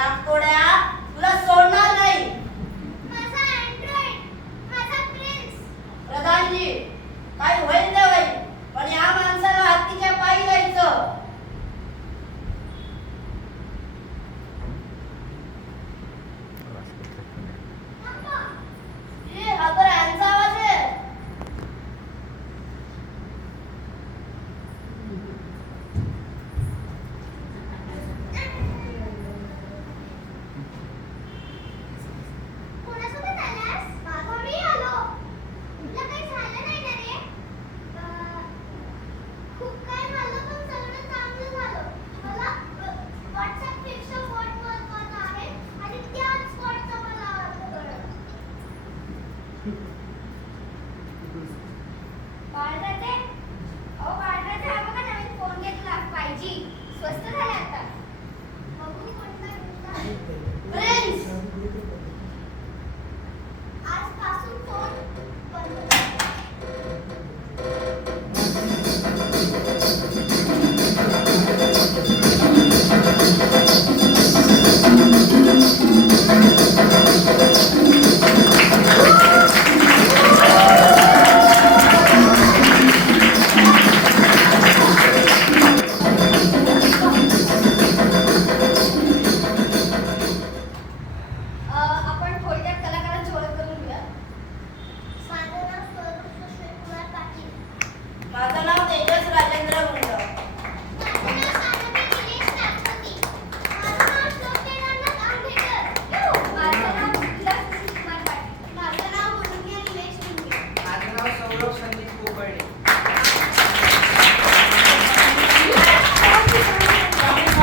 नागतोड्या तुला सोडणार नाही. माझा अँड्रॉइड, माझा प्रिन्स. प्रधानजी काही होईल ते होईल, पण या माणसाला हत्तीच्या पायी जायचं. हा तर यांचा आवाज आहे. कोणासोबत आलास? मागं मी आलो. तुला काही झालं नाही ना रे? खूप काय झालं पण सगळं चांगलं झालं. मला व्हॉट्सॲपपेक्षा व्हॉट महत्त्वाचं आहे आणि त्याच व्हॉटचा मला अर्थ कळला. बाळराजे, अहो बाळराजे, हा बघा नवीन फोन घेतला 5G. स्वस्त झाला